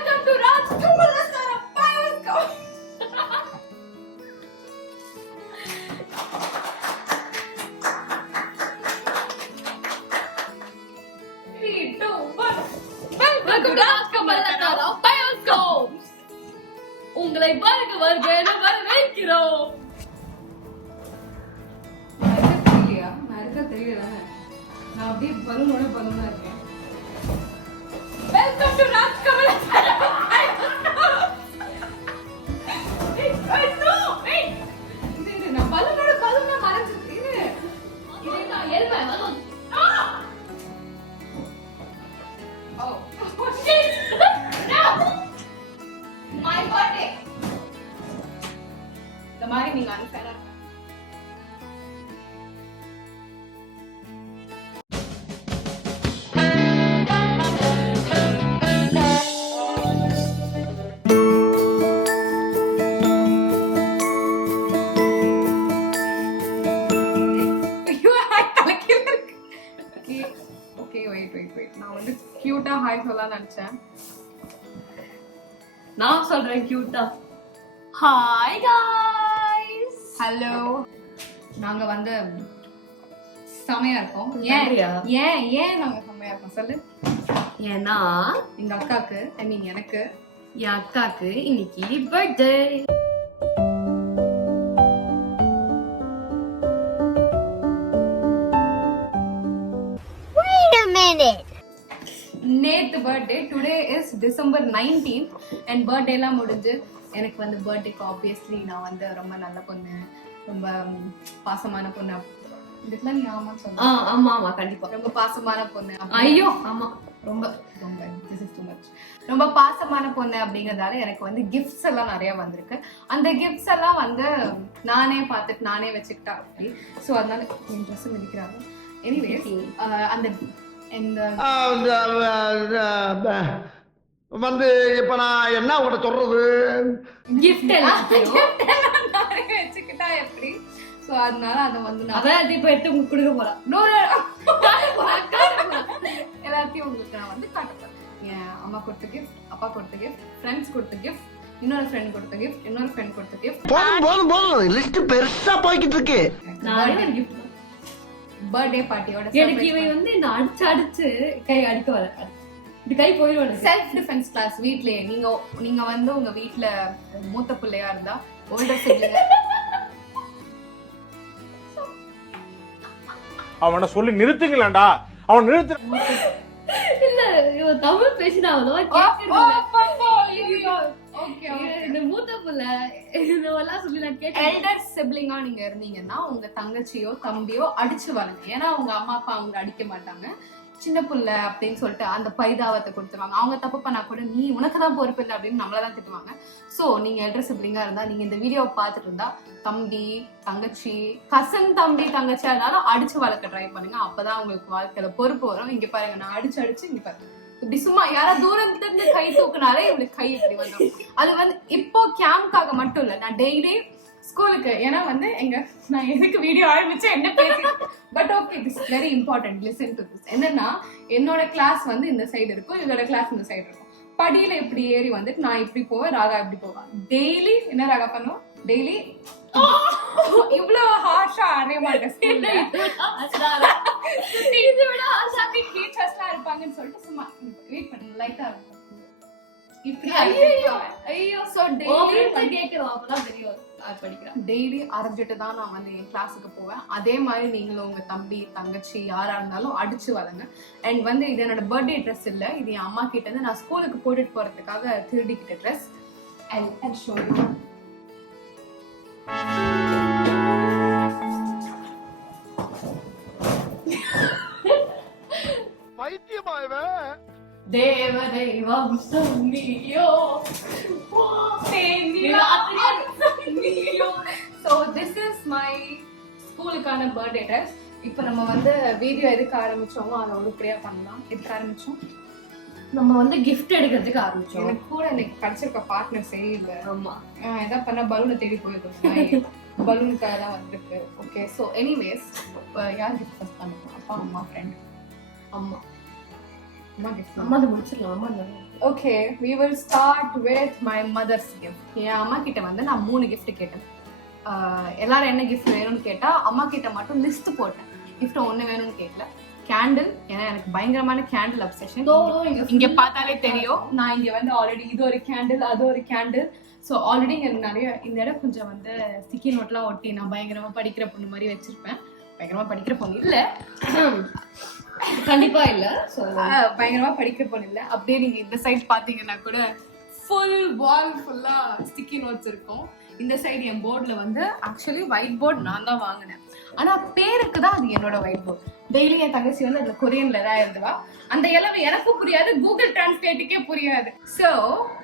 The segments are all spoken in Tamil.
Welcome to Rajkumar Restaurant. Bioscope. 3, 2, 1. Welcome to Rajkumar Restaurant. Bioscope. உங்களை வருக வருக என வரவேற்கிறோம். தெரியல நான் அப்படியே பலூனா இருக்கேன். Welcome to Rajkamal. நான் பலூனா மறைச்சிட்டு இது நான் எல்மை வரும். Oh shit. No. My birthday. இந்த மாதிரி நீங்க அனுப்பறா. நான் வந்து கியூட்டா ஹாய் சொல்லலாம் நினைச்சேன். நான் சொல்றேன் கியூட்டா. Hi guys. ஹலோ. நாங்க வந்து செமையா இருக்கோம். ஏன் நாங்க செமையா இருக்கோம் சொல்லு. ஏன்னா எங்க அக்காக்கு எனக்கு என் அக்காக்கு இன்னைக்கு பர்த்டே. நேத்து birthday. Today is December 19th and birthday எல்லாம் முடிஞ்சு எனக்கு வந்து பர்த்டேக்கு ஆப்வியஸ்லி நான் வந்து ரொம்ப நல்ல பொண்ணு, ரொம்ப பாசமான பொண்ணு. இதுக்கெல்லாம் நீ ஆமா சொல்ல. ஆமா ஆமா கண்டிப்பா ரொம்ப பாசமான பொண்ணு. ஐயோ ஆமா ரொம்ப ரொம்ப this is too much. ரொம்ப பாசமான பொண்ணு அப்படிங்கறதால எனக்கு வந்து கிஃப்ட்ஸ் எல்லாம் நிறைய வந்திருக்கு. அந்த கிஃப்ட்ஸ் எல்லாம் வந்து நானே பார்த்துட்டு நானே வச்சுக்கிட்டா அப்படி. ஸோ அதனால என் ட்ரெஸ் மிதிக்கிறாங்க. எனிவேஸ் அந்த வந்து இப்ப நான் என்ன உங்கள்ட்ட சொல்றது, கிஃப்ட் எல்லாம் வச்சுக்கிட்டா எப்படி. சோ அதனால அதை வந்து அதான் இப்ப எடுத்து உங்களுக்கு கொடுக்க போறேன். எல்லாத்தையும் உங்களுக்கு நான் வந்து காட்ட போறேன். என் அம்மா கொடுத்த கிஃப்ட், அப்பா கொடுத்த கிஃப்ட், ஃப்ரெண்ட்ஸ் கொடுத்த கிஃப்ட், இன்னொரு ஃப்ரெண்ட் கொடுத்த கிஃப்ட், இன்னொரு ஃப்ரெண்ட் கொடுத்த கிஃப்ட். போதும் லிஸ்ட் பெருசா போய்கிட்டு இருக்கு. நான் கிஃப்ட் பர்த்டே பார்ட்டியோட எனக்கு இவை வந்து என்ன அடிச்சு கை அடிக்க வர இது கை போயிடுவாங்க. செல்ஃப் டிஃபென்ஸ் கிளாஸ் வீட்லயே நீங்க வந்து உங்க வீட்ல மூத்த பிள்ளையா இருந்தா ஓல்டர் சிப்ளிங் அவனை சொல்லி நிறுத்துங்களேன்டா. அவன் நிறுத்து. இல்ல இவன் தமிழ் பேசினா அவ்வளவா இந்த மூத்த புள்ள இதெல்லாம் சொல்லி நான் கேட்டேன். எல்டர் சிப்ளிங்கா நீங்க இருந்தீங்கன்னா உங்க தங்கச்சியோ தம்பியோ அடிச்சு வளங்க. ஏன்னா உங்க அம்மா அப்பா அவங்க அடிக்க மாட்டாங்க. சின்ன புள்ள அப்படின்னு சொல்லிட்டு அந்த பரிதாபத்தை கொடுத்துருவாங்க. அவங்க தப்பு பண்ணா கூட நீ உனக்குதான் பொறுப்பு இல்லை அப்படின்னு நம்மளதான் திட்டுவாங்க. சோ நீங்க எல்டர் சிப்ளிங்கா இருந்தா நீங்க இந்த வீடியோவை பார்த்துட்டு இருந்தா தம்பி தங்கச்சி கசன் தம்பி தங்கச்சியா இருந்தாலும் அடிச்சு வளர்க்க ட்ரை பண்ணுங்க. அப்பதான் உங்களுக்கு வாழ்க்கையில பொறுப்பு வரும். இங்க பாருங்க நான் அடிச்சு இங்க பாருங்க இப்படி சும்மா யாராவது தூரத்துல இருந்து கை தூக்குனாலே இவளுக்கு கை இப்படி வந்துடும். அது வந்து இப்போ கேம்ப்காக மட்டும் இல்ல, நான் டெய்லி ஸ்கூலுக்கு. ஏன்னா வந்து நான் எதுக்கு வீடியோ ஆரம்பிச்சேன் என்ன பேசி, but okay this very important, listen to this. என்னன்னா என்னோட கிளாஸ் வந்து இந்த சைடு இருக்கும், இதோட கிளாஸ் இந்த சைடு இருக்கும். படியில இப்படி ஏறி வந்துட்டு நான் இப்படி போவேன், ராகா இப்படி போவேன். டெய்லி என்ன ராகா பண்ணுவோம், டெய்லி இவ்வளவு ஹார்ஷா அறைய மாட்டேன். டீச்சர்ஸ்லாம் இருப்பாங்கன்னு சொல்லிட்டு சும்மா வெயிட் பண்ணுங்க லைட்டா இருக்கும். டெய்லி அரைஞ்சிட்டு தான் நான் வந்து என் கிளாஸுக்கு போவேன். அதே மாதிரி நீங்களும் உங்க தம்பி தங்கச்சி யாரா இருந்தாலும் அடிச்சு வளங்க. அண்ட் வந்து இது என்னோட பர்த்டே ட்ரெஸ் இல்ல, இது என் அம்மா கிட்ட இருந்து நான் ஸ்கூலுக்கு போட்டுட்டு போறதுக்காக திருடிக்கிட்ட ட்ரெஸ். I'll show you. பைத்தியமாயவே தேவதை வம்சம் நீயோ. So this is my ஸ்கூலுக்கான பர்த்டே ட்ரெஸ். இப்போ நம்ம வந்து வீடியோ எதுக்கு ஆரம்பிச்சோமோ அதை உருப்படியா பண்ணலாம். எதுக்கு ஆரம்பிச்சோம், நம்ம வந்து கிஃப்ட் எடுக்கிறதுக்கு ஆரம்பிச்சோம். எனக்கு கூட எனக்கு கிடைச்சிருக்க பார்ட்னர் சரியில்லை. ஆமா எதாவது பண்ணா பலூனை தேடி போயிருக்கோம். பலூனுக்காக தான் வந்திருக்கு. ஓகே ஸோ எனிவேஸ் யார் கிஃப்ட் ஃபர்ஸ்ட் பண்ணுவோம், அப்பா அம்மா ஃப்ரெண்ட். ஆமா அம்மா gift. அம்மா அதை முடிச்சிடலாம். அம்மா தான். Okay, we will start with my mother's gift. என் அம்மா கிட்ட வந்து நான் 3 gift கேட்டேன். எல்லாரும் என்ன gift வேணும்னு கேட்டா அம்மா கிட்ட மட்டும் லிஸ்ட் போட்டேன். gift ஒண்ணு வேணும்னு கேட்கல. கேண்டில், ஏன்னா எனக்கு பயங்கரமான கேண்டில் அப்சஷன். இங்க பார்த்தாலே தெரியும். நான் இங்க வந்து ஆல்ரெடி இது ஒரு கேண்டில், அது ஒரு கேண்டில். ஸோ ஆல்ரெடி இங்க நிறைய இந்த இடம் கொஞ்சம் வந்து ஸ்டிக்கி நோட்லாம் ஒட்டி நான் பயங்கரமா படிக்கிற பொண்ணு மாதிரி வச்சிருப்பேன். பயங்கரமா படிக்கிற பொண்ணு இல்ல, கண்டிப்பா இல்ல. சோ பயங்கரமா படிக்கிற பொண்ணு இல்ல. அப்படியே நீங்க இந்த சைட் பாத்தீங்கன்னா கூட ஃபுல் வால் ஃபுல்லா ஸ்டிக்கி நோட்ஸ் இருக்கும். இந்த சைடு என் போர்ட்ல வந்து ஆக்சுவலி ஒயிட் போர்ட் நான் தான் வாங்கினேன். ஆனா பேருக்கு தான் அது என்னோட ஒயிட் போர்ட். டெய்லி என் தங்கச்சி வந்து அதுல கொரியன்ல தான் இருந்துவா. அந்த இளவு எனக்கும் புரியாது, கூகுள் டிரான்ஸ்லேட்டுக்கே புரியாது. So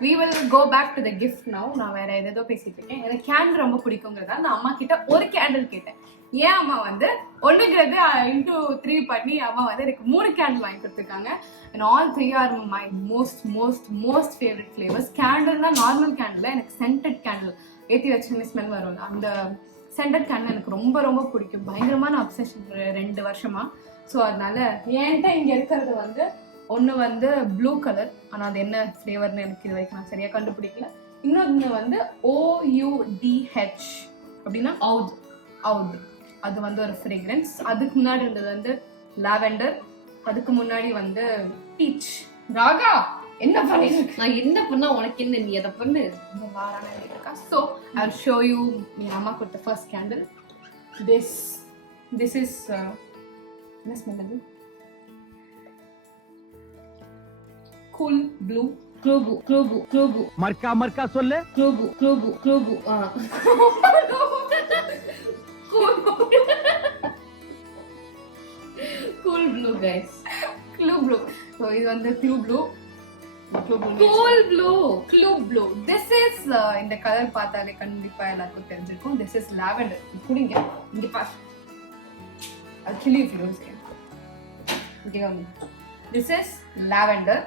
we will go back to the gift now. நான் வேற ஏதோ பேசிட்டு இருக்கேன். எனக்கு கேண்டில் ரொம்ப பிடிக்குங்கிறதா நான் அம்மா கிட்ட ஒரு கேண்டில் கேட்டேன். ஏன் அம்மா வந்து ஒண்ணுங்கிறது into 3 பண்ணி அம்மா வந்து எனக்கு 3 கேண்டில் வாங்கி கொடுத்துருக்காங்க. and all 3 are my most favorite flavors. கேண்டில்னா நார்மல் கேண்டில், எனக்கு சென்டட் கேண்டில் ஏற்றி வச்சு ஸ்மெல் வரும்ல, அந்த சென்டட் கேண்டில் எனக்கு ரொம்ப ரொம்ப பிடிக்கும். பயங்கரமான அப்சஷன் 2 வருஷமா. ஸோ அதனால என்கிட்ட இங்க இருக்கிறது வந்து ஒன்று வந்து ப்ளூ கலர், ஆனால் அது என்ன ஃப்ளேவர்னு எனக்கு இது வரைக்கும் நான் சரியா கண்டுபிடிக்கல. இன்னொன்று வந்து OUDH அப்படின்னா அவுத், அது வந்து ஒரு ஃப்ரேக்ரன்ஸ். அதுக்கு முன்னாடி இருந்தது வந்து லாவெண்டர், அதுக்கு முன்னாடி வந்து பீச். ராகா என்ன பண்ணிட்டு நான் என்ன பண்ணா உனக்கு என்ன, நீ அதை பண்ணு. இந்த வாரான இருக்கா. So I will show you என் அம்மா கொடுத்த ஃபர்ஸ்ட் கேண்டில். திஸ் இஸ் என்ன ஸ்மெல் அது? Cool blue. க்ளூபு மர்க்கா சொல்லு. க்ளூபு cool blue guys. Cool blue. So இது வந்து க்ளூ ப்ளூ. This is இந்த கலர் பார்த்தாலே கண்டிப்பா எல்லாருக்கும் தெரிஞ்சிருக்கும். This is lavender. குடிங்க, இங்க பாரு. I'll kill you if you don't say it. Okay, this is lavender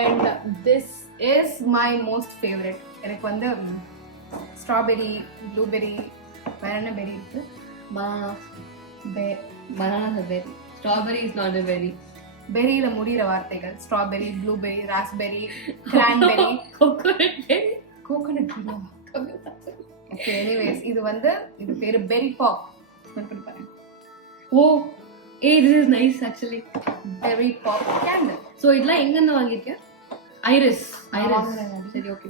and this is my most favorite. எனக்கு வந்து ஸ்ட்ராபெரி, ப்ளூபெரி, வேற என்ன பெரி இருக்கு? banana berry. Strawberry is not a berry. பெரியில முடிகிற வார்த்தைகள் strawberry, blueberry, raspberry, cranberry, coconut. Okay, anyways இது வந்து இது பேரு பெரி பாப். ஸ்மெல் பண்ணி பாருங்க. Oh ah this is nice actually. Berry pop candle. So இதெல்லாம் எங்க இருந்து வாங்கிருக்க? ஐரிஸ். சரி ஓகே,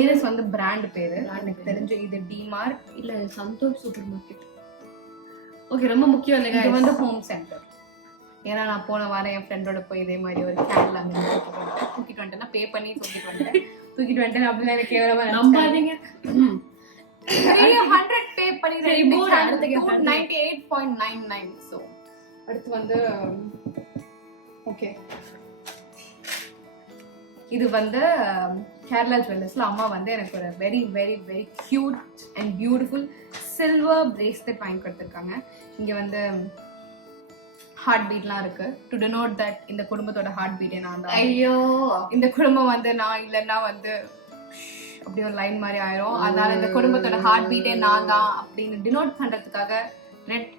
ஐரிஸ் வந்து பிராண்ட் பேரு. எனக்கு தெரிஞ்சு இது டிமார்ட் இல்ல சந்தோஷ் சூப்பர் மார்க்கெட். ஓகே, ரொம்ப முக்கியம் இல்லைங்க. இது வந்து ஹோம் சென்டர். ஏன்னா நான் போன வாரம் என் ஃப்ரெண்டோட போய் இதே மாதிரி ஒரு கேண்டில் அங்கே தூக்கிட்டு வந்துட்டேன்னா பே பண்ணி தூக்கிட்டு வந்துட்டேன் அப்படின்னு எனக்கு கேவலமா நம்பாதீங்க. 300 பே பண்ணி சரி, போடு, அடுத்து 98.99. ஸோ அடுத்து வந்து ஓகே, இது வந்து கேரளா ஜுவல்லர்ஸ்ல அம்மா வந்து எனக்கு ஒரு very very very cute and beautiful silver bracelet வாங்கி கொடுத்துருக்காங்க. இங்க வந்து ஹார்ட் பீட்லாம் இருக்கு. டு டினோட் தட் இந்த குடும்பத்தோட ஹார்ட் பீட்டே நான் தான். ஐயோ, இந்த குடும்பம் வந்து நான் இல்லைன்னா வந்து அப்படி ஒரு லைன் மாதிரி ஆயிரும். அதனால இந்த குடும்பத்தோட ஹார்ட் பீட்டே நான் தான் அப்படின்னு டினோட் பண்றதுக்காக ரெட்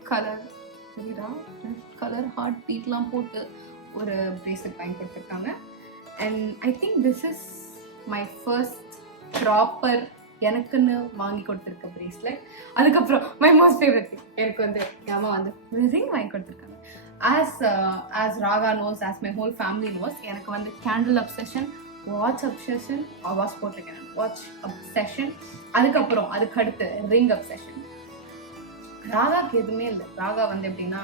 கலர் ஹார்ட் பீட்லாம் போட்டு ஒரு பிரேஸ்லெட் வாங்கி கொடுத்துருக்காங்க. And I think this is my first proper எனக்குன்னு வாங்கி கொடுத்துருக்க பிரேஸ்லெட். அதுக்கப்புறம் மை மோஸ்ட் ஃபேவரட் திங், எனக்கு வந்து என் அம்மா வந்து ரிங் வாங்கி கொடுத்துருக்காங்க. as Raga knows, as my whole family knows, எனக்கு வந்து candle obsession, watch obsession, watch போட்டிருக்கேன், வாட்ச் அப்சஷன். அதுக்கப்புறம் அதுக்கு அடுத்து ரிங் அப்சஷன். ராகாக்கு எதுவுமே இல்லை. ராகா வந்து எப்படின்னா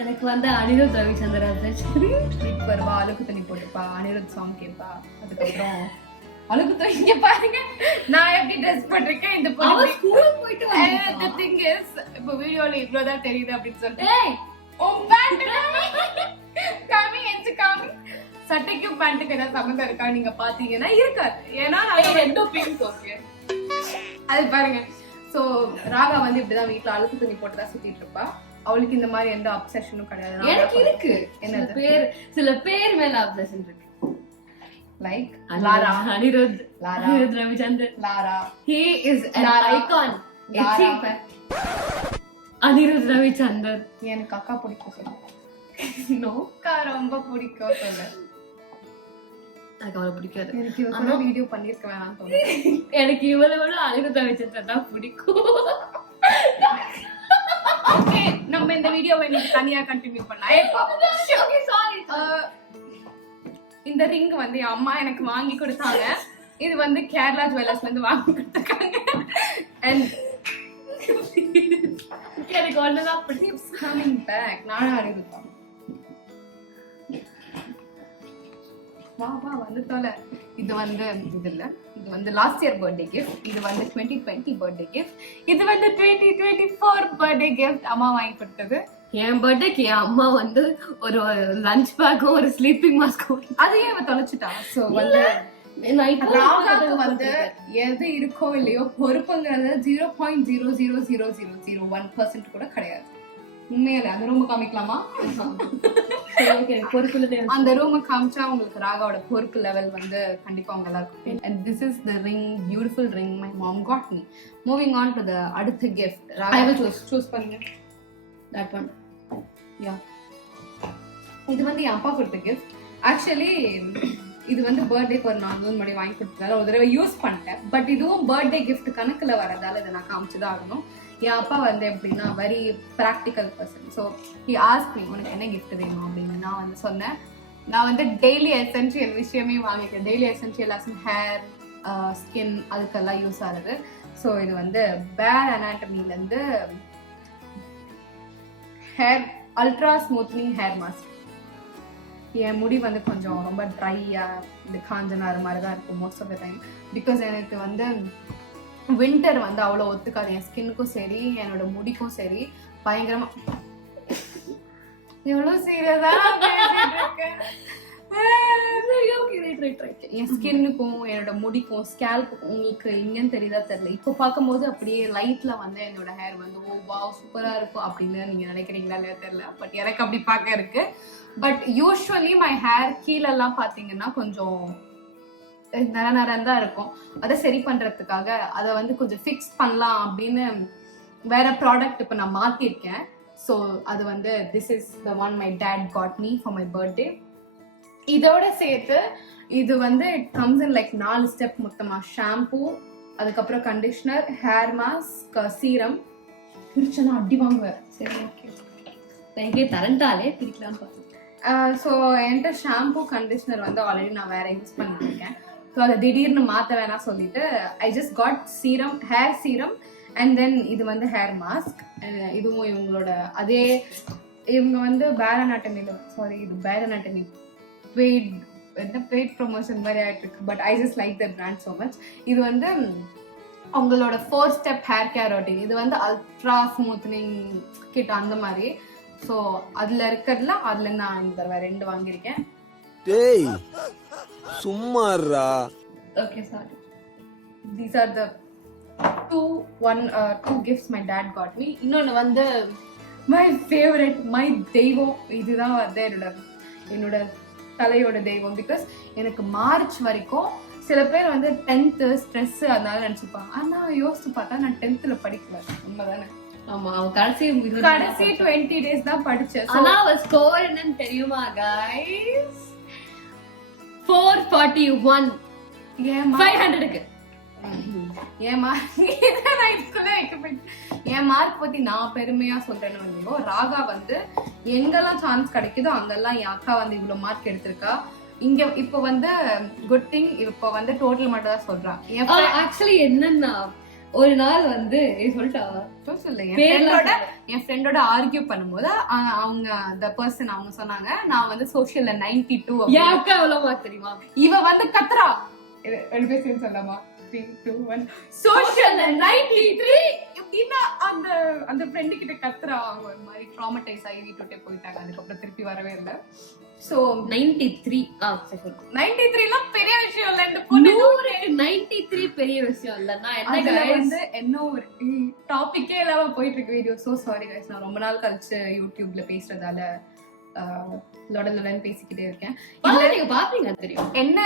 எனக்கு வந்து அனிருத் ரவிச்சந்தர் வீட்டுக்கு வருவா, அழுக்கு தண்ணி போட்டுப்பா, அனிருத் சாங் கேட்பா. அதுக்கப்புறம் அழுக்கு தண்ணி இங்க பாருங்க நான் எப்படி ட்ரெஸ் பண்ணிருக்கேன். இந்த ஸ்கூல் போயிட்டு the thing is, இப்போ வீடியோல இவ்வளவுதான் தெரியுது அப்படின்னு சொல்லிட்டு சட்டைக்கும் பேண்ட்டுக்கு ஏதாவது சம்மந்தம் இருக்கா நீங்க பாத்தீங்கன்னா இருக்காது. ஏன்னா ரெண்டும் பிங்க். ஓகே, அது பாருங்க. சோ ராகா வந்து இப்படிதான் வீட்டுல அழுக்கு துணி போட்டுதான் சுத்திட்டு இருப்பா. அவளுக்கு இந்த மாதிரி எந்த அப்சஷனும் கிடையாது. எனக்கு இருக்கு. சில பேர் மேல அப்சஷன் இருக்கு. Like Lara, Anirudh Ravichander. Lara, he is an icon. Anirudh Ravichander எனக்கு அக்கா பிடிக்கும் சொல்லுங்க. நோக்கா ரொம்ப பிடிக்கும் சொல்ல. எனக்கு அவளை பிடிக்காது. எனக்கு இவங்க வீடியோ பண்ணிருக்க வேணாம் தோணுது. எனக்கு இவளோட அழகு வச்சிருந்தா பிடிக்கும். ஓகே, நம்ம இந்த வீடியோவை இன்னைக்கு தனியா கண்டினியூ பண்ணலாம். இந்த ரிங் வந்து என் அம்மா எனக்கு வாங்கி கொடுத்தாங்க. இது வந்து கேரளா ஜுவல்லர்ஸ்ல இருந்து வாங்கி கொடுத்தாங்க. அண்ட் எனக்கு ஒண்ணுதான் keeps coming back. நானும் அறிவிப்பேன். வா வந்து தொலை. இது வந்து இது இல்ல, இது வந்து லாஸ்ட் இயர் பர்த்டே கிஃப்ட். இது வந்து 2020 பர்த்டே கிஃப்ட். இது வந்து 2024 பர்த்டே கிஃப்ட் அம்மா வாங்கி கொடுத்தது. என் பர்த்டேக்கு என் அம்மா வந்து ஒரு லஞ்ச் பேக்கும் ஒரு ஸ்லீப்பிங் மாஸ்க்கும் அதையே அவ தொலைச்சிட்டா. சோ வந்து ராகாக்கு வந்து எது இருக்கோ இல்லையோ பொறுப்புங்கிறது 0.000001% கூட கிடையாது. உண்மையில அந்த ரூம் காமிக்கலாமா? அந்த ரூம் காமிச்சா உங்களுக்கு ராகாவோட பொறுப்பு லெவல் வந்து கண்டிப்பா உங்க எல்லாருக்கும். And this is the ring, beautiful ring my mom got me. Moving on to the அடுத்த gift. I will choose பண்ணுங்க. that one. Yeah. இது வந்து என் அப்பா கொடுத்த gift. Actually இது வந்து பர்த்டேக்கு ஒரு 4 நாள் முன்னாடி வாங்கி கொடுத்ததால ஒரு தடவை யூஸ் பண்ணிட்டேன். பட் இதுவும் பர்த்டே கிஃப்ட் கணக்குல வரதால இதை நான் காமிச்சுதான் ஆகணும். என் அப்பா வந்து எப்படின்னா very practical person. So he ask me உனக்கு என்ன கிஃப்ட் வேணும் அப்படின்னு. நான் வந்து சொன்னேன், நான் வந்து டெய்லி எசென்ஷியல் விஷயமே வாங்கிட்டேன். டெய்லி எசென்ஷியல் ஹேர், ஸ்கின், அதுக்கெல்லாம் யூஸ் ஆகுது. ஸோ இது வந்து பேர் அனாட்டமிலேருந்து hair ultra smoothening hair mask. என் முடி வந்து கொஞ்சம் ரொம்ப ட்ரையா இந்த காஞ்ச நார் மாதிரி தான் இருக்கும் most of the time. Because எனக்கு வந்து வின்டர் வந்து அவ்வளோ ஒத்துக்காது. என் ஸ்கின்னுக்கும் சரி என்னோட முடிக்கும் சரி பயங்கரமா. எவ்வளோ சீரியஸா என் ஸ்கின்னுக்கும் என்னோட முடிக்கும் ஸ்கேல்ப்புக்கும் உங்களுக்கு எங்கன்னு தெரியுதா தெரியல. இப்போ பார்க்கும்போது அப்படியே லைட்ல வந்து என்னோட ஹேர் வந்து ஓ வாவ் சூப்பரா இருக்கும் அப்படின்னு நீங்க நினைக்கிறீங்களா இல்லையா தெரியல. பட் எனக்கு அப்படி பார்க்க இருக்கு. பட் யூஸ்வலி மை ஹேர் கீழெல்லாம் பாத்தீங்கன்னா கொஞ்சம் நரநரன் தான் இருக்கும். அதை சரி பண்றதுக்காக அதை வந்து கொஞ்சம் ஃபிக்ஸ் பண்ணலாம் அப்படின்னு வேற ப்ராடக்ட் இப்போ நான் மாத்திருக்கேன். ஸோ அது வந்து this is the one my dad got me for my birthday. இதோட சேர்த்து இது வந்து it comes in like 4 step மொத்தமா. ஷாம்பூ, அதுக்கப்புறம் கண்டிஷனர், ஹேர் மாஸ்க், சீரம். பிரிச்சனா அடி வாங்குவேன். சரி ஓகே, எனக்கே தரண்டாலே பிரிக்கலாம்னு பார்த்தேன். ஸோ என்கிட்ட ஷாம்பூ கண்டிஷனர் வந்து ஆல்ரெடி நான் வேற யூஸ் பண்ணிட்டு இருக்கேன். ஸோ அதை திடீர்னு மாற்ற வேணாம் சொல்லிட்டு I just got serum, hair serum and then இது வந்து ஹேர் மாஸ்க். இதுவும் இவங்களோட அதே இவங்க வந்து பேர் அனாட்டமியில் இது பேர் அனாட்டமி பெய்ட் ப்ரொமோஷன் மாதிரி ஆயிட்டு இருக்கு. But I just like the brand so much. இது வந்து அவங்களோட 4 ஸ்டெப் ஹேர் கேர் ரொட்டீன். இது வந்து அல்ட்ரா ஸ்மூத்னிங் கிட் அந்த மாதிரி. ஸோ அதுல இருக்கிறதுல அதுல நான் இந்த 2 வாங்கியிருக்கேன். டேய் சும்மாறா. Okay sorry. These are the two gifts my dad got me. இன்னொன்று வந்து my favorite, my தெய்வம். இதுதான் வந்து என்னோட தலையோட தெய்வம். பிகாஸ் எனக்கு மார்ச் வரைக்கும் சில பேர் வந்து 10th ஸ்ட்ரெஸ் அதனால நினைச்சுப்பாங்க. ஆனா யோசிச்சு பார்த்தா நான் 10th படிக்கல. உண்மைதானே? ஆமா, அவ கடைசி 20 days தான் படிச்சேன். ஆனா அவ ஸ்கோர் என்னன்னு தெரியுமா गाइस? 441 500க்கு. என் மார்க் பத்தி நான் பெருமையா சொல்றேன்னு வந்து ராகா வந்து எங்கெல்லாம் சான்ஸ் கிடைக்குதோ அங்கெல்லாம் என் அக்கா வந்து இவ்வளவு மார்க் எடுத்திருக்கா. இங்க இப்ப வந்து குட் திங் இப்ப வந்து டோட்டல் மட்டும் தான் சொல்றான். ஆக்சுவலி என்னன்னா ஒரு நாள் வந்து சொல்லிட்டா சொல்லு என் ஃப்ரெண்டோட ஆர்கியூ பண்ணும்போது அவங்க த பர்சன் அவங்க சொன்னாங்க நான் வந்து சோஷியல்ல 92. என் அக்கா எவ்வளவு மார்க் தெரியுமா? இவ வந்து கத்ரா பேசுன்னு சொல்லாமா 3 2 1 சோஷியல்ல 93 எப்படின்னா அந்த ஃப்ரெண்டு கிட்ட கத்ரா. அவங்க ஒரு மாதிரி ட்ராமடைஸ் ஆகி வீட்டுட்டே போயிட்டாங்க. அதுக்கப்புறம் திருப்பி வரவே இல்லை. சோ 93 93 பெரிய விஷயம் இல்ல. இந்த பொண்ணு 93 பெரிய விஷயம் இல்லன்னா என்ன வந்து என்ன ஒரு டாபிக்கே இல்லாம போயிட்டு இருக்கு வீடியோ. சோ சாரி गाइस, நான் ரொம்ப நாள் கழிச்சு யூடியூப்ல பேசுறதால லொடன்னு பேசிக்கிட்டே இருக்கேன். நீங்க பாப்பீங்க தெரியும். என்ன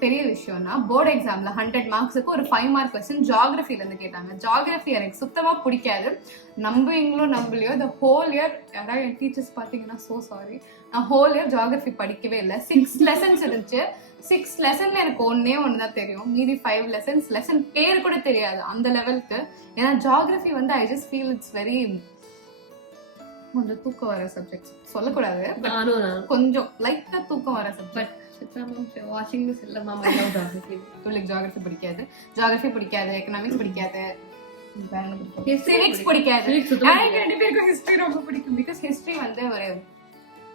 பெரிய விஷயம்னா போர்டு எக்ஸாம்ல 100 மார்க்ஸுக்கு ஒரு 5 மார்க் கொஸ்டின் ஜியாகிரபில இருந்து கேட்டாங்க. ஜியாகிரபி எனக்கு சுத்தமா பிடிக்காது. நம்புவீங்களோ நம்பலையோ இந்த ஹோல் இயர் யாராவது என் டீச்சர்ஸ் பாத்தீங்கன்னா சோ சாரி, நான் ஹோல் இயர் ஜியாகிரபி படிக்கவே இல்லை. 6 லெசன்ஸ் இருந்துச்சு. 6 லெசன்ல எனக்கு ஒண்ணுதான் தெரியும். மீதி 5 லெசன் பேர் கூட தெரியாது அந்த லெவலுக்கு. ஏன்னா ஜியாகிரபி வந்து I just feel it's very கொஞ்சம் தூக்கம் வர சப்ஜெக்ட் சொல்லக்கூடாது, கொஞ்சம் லைட்டா தூக்கம் வர சப்ஜெக்ட். வாஷிங் மிஷின் இல்ல மாமா ஜியாகிரபி பிடிக்காது, எக்கனாமிக்ஸ் பிடிக்காது, சிவிக்ஸ் பிடிக்காது. எனக்கு 2 பேருக்கும் ஹிஸ்டரி ரொம்ப பிடிக்கும். பிகாஸ் ஹிஸ்டரி வந்து ஒரு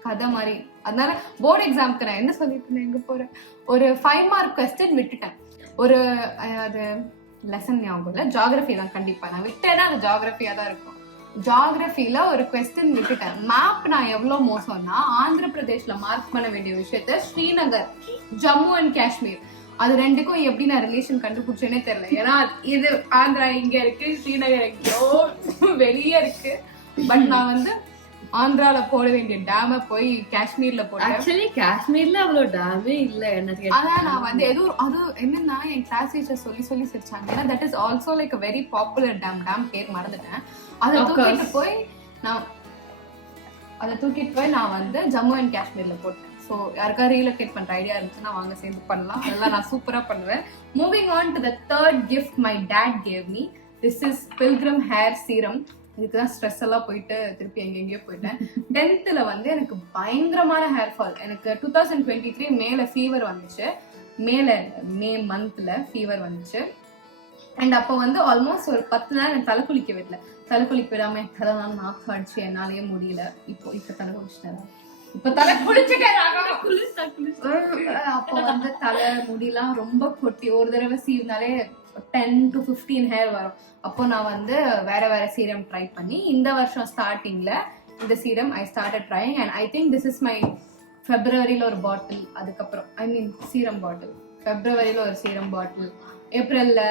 கதை மாதிரி. அதனால போர்டு எக்ஸாம்க்கு நான் என்ன சொல்லிட்டு இருந்தேன், எங்க போறேன், ஒரு 5 மார்க் கொஸ்டின் விட்டுட்டேன். ஒரு அது லெசன் ஞாபகம் இல்லை, ஜியாகிரபி தான் கண்டிப்பா நான் விட்டேன்னா அது ஜியாகிரபியா தான் இருக்கும். ஜியாகிரபில ஒரு கொஸ்டின் விட்டுட்டேன். மேப் நான் எவ்வளவு மோசம்னா ஆந்திர பிரதேஷ்ல மார்க் பண்ண வேண்டிய விஷயத்த ஸ்ரீநகர், ஜம்மு அண்ட் காஷ்மீர், அது ரெண்டுக்கும் எப்படி நான் ரிலேஷன் கண்டுபிடிச்சேனே தெரியல. ஏன்னா இது ஆந்திரா இங்க இருக்கு, ஸ்ரீநகர் எங்கேயோ வெளியே இருக்கு. பட் நான் வந்து ஆந்திரால போட வேண்டிய டேம போய் காஷ்மீர்ல போட்டேன். ஆக்சுவலி காஷ்மீர்ல அவ்வளவு டேமே இல்ல என்ன. அதான் நான் வந்து அது என்னன்னா என் கிளாஸ் டீச்சர் சொல்லி சிரிச்சாங்க. That is also like a very popular dam பேர் மறந்துட்டேன். அதை தூக்கிட்டு போய் நான் வந்து ஜம்மு அண்ட் காஷ்மீர்ல போட்டேன். ஸோ யாருக்கா ரீலோகேட் பண்ற ஐடியா இருந்துச்சுன்னா வாங்க சேர்ந்து பண்ணலாம். அதெல்லாம் நான் சூப்பரா பண்ணுவேன். Moving on to the third gift my dad gave me. This is Pilgrim hair serum. இதுக்குதான் ஸ்ட்ரெஸ் எல்லாம் போயிட்டு திருப்பி எங்கெங்கயோ போயிட்டேன். 10th வந்து எனக்கு பயங்கரமான ஹேர் ஃபால். எனக்கு 2023 மேல ஃபீவர் வந்துச்சு. மே மந்த்ல ஃபீவர் வந்துச்சு. அண்ட் அப்போ வந்து ஆல்மோஸ்ட் ஒரு 10 நாள் எனக்கு தலை குளிக்க விடாம என் தலை நாக்கு அடிச்சு என்னாலேயே முடியல. இப்ப தலை குளிச்சுட்டேன். அப்போ வந்து தலை முடியெல்லாம் ரொம்ப கொட்டி ஒரு தடவை சீவினாலே 10 to 15 ஹேர் வரும். அப்போ நான் வந்து வேற சீரம் ட்ரை பண்ணி இந்த வருஷம் ஸ்டார்டிங்ல இந்த serum I started trying. And I think this is my ஃபெப்ரவரியில ஒரு பாட்டில், அதுக்கப்புறம் சீரம் பாட்டில், ஃபெப்ரவரியில ஒரு சீரம் பாட்டில், ஏப்ரல்ல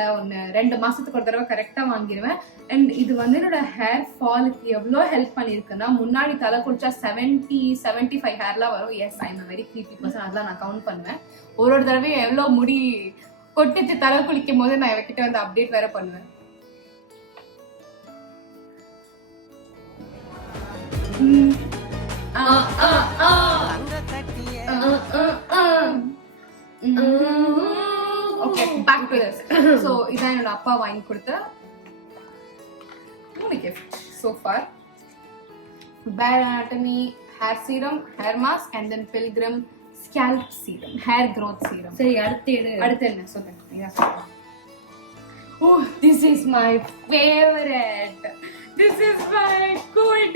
2 மாசத்துக்கு ஒரு தடவை கரெக்டா வாங்கிடுவேன். அண்ட் இது வந்து என்னோட ஹேர் ஃபாலுக்கு எவ்வளோ ஹெல்ப் பண்ணிருக்குன்னா, முன்னாடி தலை குளிச்சா 70-75 ஹேர்லாம் வரும். Yes, I am very creepy person. அதெல்லாம் நான் கவுண்ட் பண்ணுவேன். ஒரு தடவையும் எவ்வளோ முடி கொட்டிச்சு தலை குளிக்கும் போது நான் இவகிட்ட வந்து அப்டேட் வேற பண்ணுவேன். Okay, back to this. So இதான் என்னோட அப்பா வாங்கி கொடுத்த 3 gift so far. Bare Anatomy hair serum, hair mask, and then Pilgrim scalp serum, hair growth serum. சரி, அடுத்து என்ன சொல்லுங்க. Oh, this is my favorite. This is my cool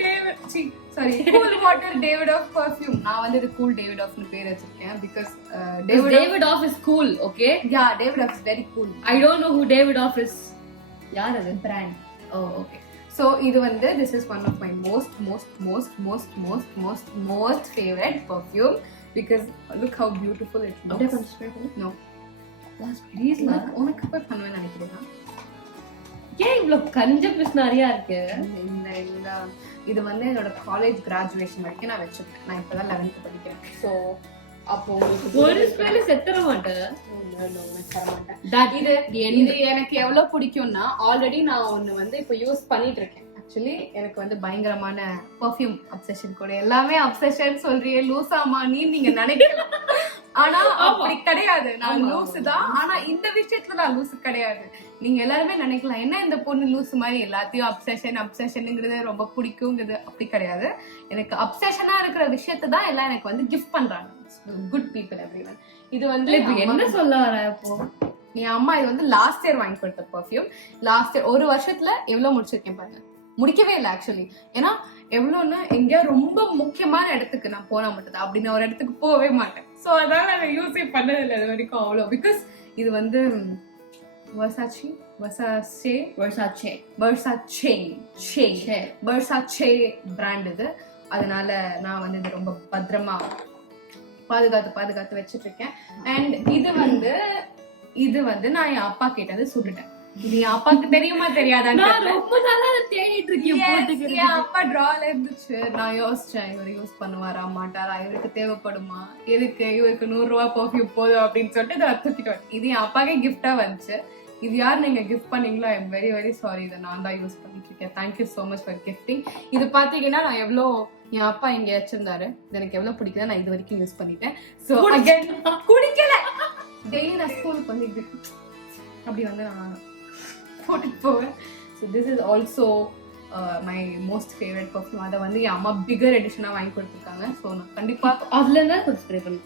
water Davidoff perfume. நான் வந்து இது cool Davidoff னு பேர் வச்சிருக்கேன் because Davidoff is cool, okay? Yeah, Davidoff is very cool. I don't know who Davidoff is. யார் அது? Brand. Oh, okay. So இது வந்து this is one of my most favorite perfume because look how beautiful it looks. அப்படியே கொஞ்சம் ஸ்ப்ரே பண்ணு. No. Please உனக்கு போய் பண்ணுவேன்னு நினைக்கிறேன். ஏன் இவ்வளவு கஞ்ச பிஸ்னாரியா இருக்கு? இந்த இது வந்து என்னோட காலேஜ் கிராஜுவேஷன் வரைக்கும் நான் வச்சிருக்கேன். நான் இப்பதான் 11th படிக்கிறேன். ஸோ அப்போ ஒரு ஸ்ப்ரேல செத்தற மாட்டேன். இது எனக்கு எவ்வளவு பிடிக்கும்னா, ஆல்ரெடி நான் ஒண்ணு வந்து இப்ப யூஸ் பண்ணிட்டு இருக்கேன். ஆக்சுவலி எனக்கு வந்து பயங்கரமான பெர்ஃப்யூம் அப்சஷன் கூட. எல்லாமே அப்சஷன் சொல்றியே லூசாமா நீங்க நினைக்கலாம். ஆனா அப்படி கிடையாது. நான் லூசு தான். ஆனா இந்த விஷயத்துல நான் லூசு கிடையாது. நீங்க எல்லாருமே நினைக்கலாம் என்ன இந்த பொண்ணு லூசு மாதிரி எல்லாத்தையும் அப்சஷனுங்கிறது ரொம்ப பிடிக்குங்கிறது. அப்படி கிடையாது. எனக்கு அப்சஷனா இருக்கிற விஷயத்தை தான் எல்லாம் எனக்கு வந்து கிஃப்ட் பண்றாங்க. Good people everyone. இது வந்து என்ன சொல்ல வர இப்போ? என் அம்மா இது வந்து லாஸ்ட் இயர் வாங்கி கொடுத்த பெர்ஃப்யூம். லாஸ்ட் இயர் ஒரு வருஷத்துல எவ்வளவு முடிச்சிருக்கேன் பாருங்க. முடிக்கவே இல்லை ஆக்சுவலி. ஏன்னா எவ்வளோன்னா எங்கேயா ரொம்ப முக்கியமான இடத்துக்கு நான் போனா மட்டும் தான். அப்படி நான் ஒரு இடத்துக்கு போகவே மாட்டேன். ஸோ அதனால நான் யூஸே பண்ணதில்லை இது வரைக்கும் அவ்வளோ. பிகாஸ் இது வந்து Versace பிராண்ட் இது. அதனால நான் வந்து இது ரொம்ப பத்திரமா பாதுகாத்து வச்சிட்டு இருக்கேன். அண்ட் இது வந்து நான் என் அப்பா கிட்ட வந்து சுட்டுட்டேன். இது என் அப்பாக்கு தெரியுமா தெரியாதான்னு நான் தெரியல. ரொம்ப நாளா அதை தேடிட்டு இருக்கேன் Yes, போட்டுக்கிறதுக்கு. என் அப்பா டிரால இருந்துச்சு. நான் யோசிச்சேன், இவர் யூஸ் பண்ணுவாரா மாட்டாரா, இவருக்கு தேவைப்படுமா, எதுக்கு இவருக்கு 100 ரூபாய் பர்ஃபியூம் போதும் அப்படின்னு சொல்லிட்டு இதை தூக்கிட்டு வந்தேன். இது என் அப்பாக்கே கிஃப்டா வந்துச்சு. இது யார் நீங்க கிஃப்ட் பண்ணீங்களோ I am very very sorry. இதை நான் தான் யூஸ் பண்ணிட்டு இருக்கேன். Thank you so much for gifting. இது பாத்தீங்கன்னா நான் எவ்வளோ என் அப்பா இங்க வச்சிருந்தாரு, இது எனக்கு எவ்வளவு பிடிக்குதோ நான் இது வரைக்கும் யூஸ் பண்ணிட்டேன். ஸோ அகைன் குடிக்கல, டெய்லி நான் ஸ்கூலுக்கு வந்து இது அப்படி வந்து நான் போட்டுட்டு போவேன். So this is also my most favourite perfume. அதை வந்து என் அம்மா பிகர் எடிஷனாக வாங்கி கொடுத்துருக்காங்க. ஸோ நான் கண்டிப்பா அதுல இருந்தா கொஞ்சம் ஸ்ப்ரே பண்ணு.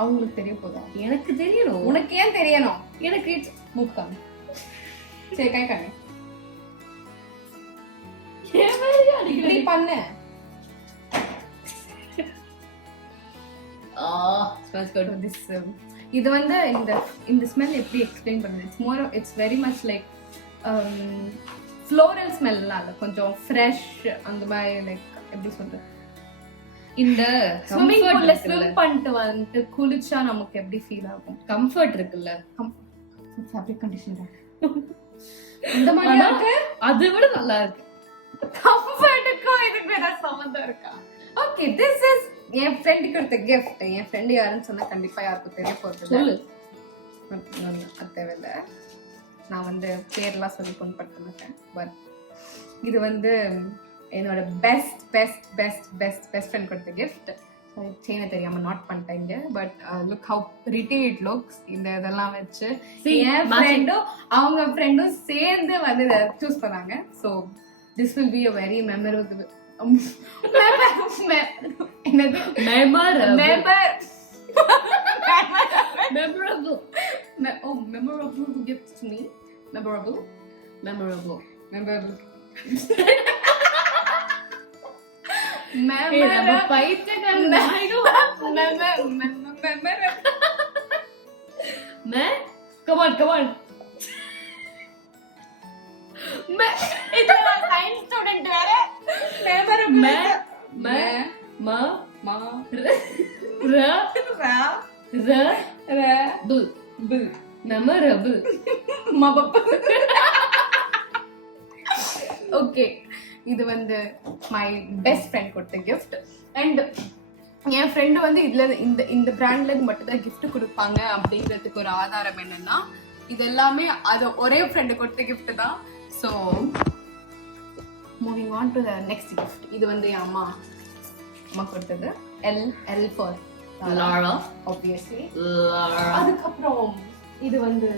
அவங்களுக்கு தெரிய போதா? எனக்கு தெரியணும். உனக்கு ஏன் தெரியணும்? எனக்கு மூக்காங்க சரி கை காணி இப்படி பண்ணு. இது வந்து இந்த ஸ்மெல் எப்படி எக்ஸ்பிளைன் பண்ணுது? It's very much like floral ஸ்மெல்லாம் இல்லை, கொஞ்சம் ஃப்ரெஷ் அந்த மாதிரி. லைக் எப்படி சொல்றது, இந்த ஸ்விம்மிங் பூல்ல ஸ்விம் பண்ணிட்டு வந்து குளிச்சா நமக்கு எப்படி ஃபீல் ஆகும்? கம்ஃபர்ட் இருக்குல்ல, ஃபேப்ரிக் கண்டிஷனர் இந்த மாதிரி இருக்கு. அதை விட நல்லா இருக்கு. கம்ஃபர்ட்டுக்கும் இதுக்கு ஏதாவது சம்மந்தம் இருக்கா? ஓகே, திஸ் இஸ் என் ஃப்ரெண்டுக்கு கொடுத்த கிஃப்ட். என் ஃப்ரெண்டு யாருன்னு சொன்னா கண்டிப்பா யாருக்கும் தெரிய போறது சொல்லு. அது தேவையில்ல, நான் வந்து பேர்லாம் சொல்லி புண்படுத்த மாட்டேன். பட் இது வந்து என்னோட best best best best best friend கொடுத்த கிஃப்ட். செயினை தெரியாம நாட் பண்ணிட்டேங்க. But look how pretty it looks. இந்த இதெல்லாம் வச்சு என் ஃப்ரெண்டும் அவங்க ஃப்ரெண்டும் சேர்ந்து வந்து இதை சூஸ் பண்ணாங்க. So this will be a very memorable gift to me. Memorable. Come on. Science student வேற. Memorable. ஓகே, இது வந்து மை பெஸ்ட் ஃப்ரெண்ட் கொடுத்த கிஃப்ட். அண்ட் என் ஃப்ரெண்டு வந்து இதுல இந்த பிராண்ட்ல இருந்து மட்டும் தான் கிஃப்ட் கொடுப்பாங்க அப்படிங்கிறதுக்கு ஒரு ஆதாரம் என்னன்னா, இது எல்லாமே அது ஒரே ஃப்ரெண்டு கொடுத்த கிஃப்ட் தான். So moving on to the next gift. இது வந்து என் அம்மா கொடுத்தது. L for Lara. Obviously. Lara. அதுக்கப்புறம் இது வந்து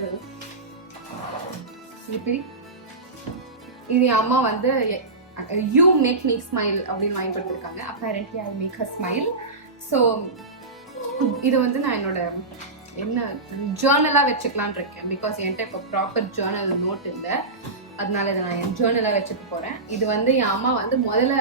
இது என் அம்மா வந்து யூ மேக் மீ ஸ்மைல் அப்படின்னு வாங்கி கொடுத்துருக்காங்க. Apparently I make her smile. So இது வந்து நான் என்னோட என்ன ஜேர்னலாக வச்சுக்கலான் இருக்கேன். பிகாஸ் என்கிட்ட இப்போ ப்ராப்பர் ஜேர்னல் நோட் இல்லை, அதனால இதை நான் என் ஜேர்னலாக வச்சுக்க போகிறேன். இது வந்து என் அம்மா வந்து முதல்ல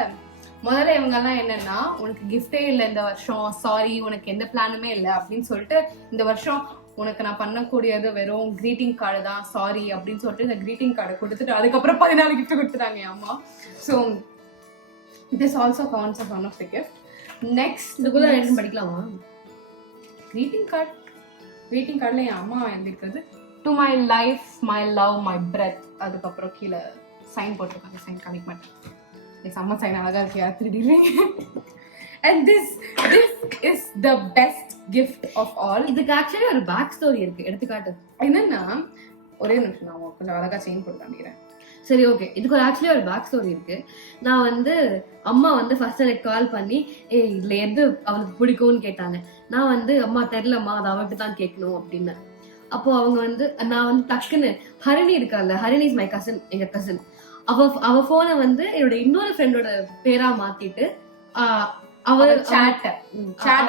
இவங்கெல்லாம் என்னன்னா, உனக்கு கிஃப்டே இல்லை இந்த வருஷம், சாரி உனக்கு எந்த பிளானுமே இல்லை அப்படின்னு சொல்லிட்டு, இந்த வருஷம் உனக்கு நான் பண்ணக்கூடியது வெறும் கிரீட்டிங் கார்டு தான், சாரி அப்படின்னு சொல்லிட்டு இந்த கிரீட்டிங் கார்டை கொடுத்துட்டு அதுக்கப்புறம் 14 கிஃப்ட் கொடுத்துட்டாங்க என் அம்மா. So this also counts as one of the gift. Next இதுக்குள்ள ரெண்டு படிக்கலாமா? கிரீட்டிங் கார்டில் என் அம்மா எழுதிருக்கிறது to my life, my love, my breath. அதுக்கப்புறம் கீழே சைன் போட்டிருக்காங்க. சைன் காமிக்க மாட்டேன், அம்மா சைன் அழகா இருக்கு, யார் திருடிடுவீங்க. And this is the best gift of all. இதுக்கு ஆக்சுவலி ஒரு பேக் ஸ்டோரி இருக்கு, எடுத்துக்காட்டு. என்னன்னா, ஒரே நிமிஷம் நான் கொஞ்சம் அழகா செயின் போட்டு காமிக்கிறேன். சரி, ஓகே. இதுக்கு ஒரு ஆக்சுவலி ஒரு பேக் ஸ்டோரி இருக்கு. நான் வந்து அம்மா வந்து ஃபர்ஸ்ட் எனக்கு கால் பண்ணி இதுல எது அவளுக்கு பிடிக்கும்னு கேட்டாங்க. நான் வந்து அம்மா தெரிலம்மா, அது அவகிட்ட தான் கேட்கணும் அப்படின்னு. அப்போ அவங்க வந்து நான் வந்து டக்குன்னு ஹரிணி இருக்கால, ஹரிணி இஸ் மை கசின், எங்க கசின். அவ போனை வந்து என்னோட இன்னொரு ஃப்ரெண்டோட பேரா மாத்திட்டு அவர் சாட்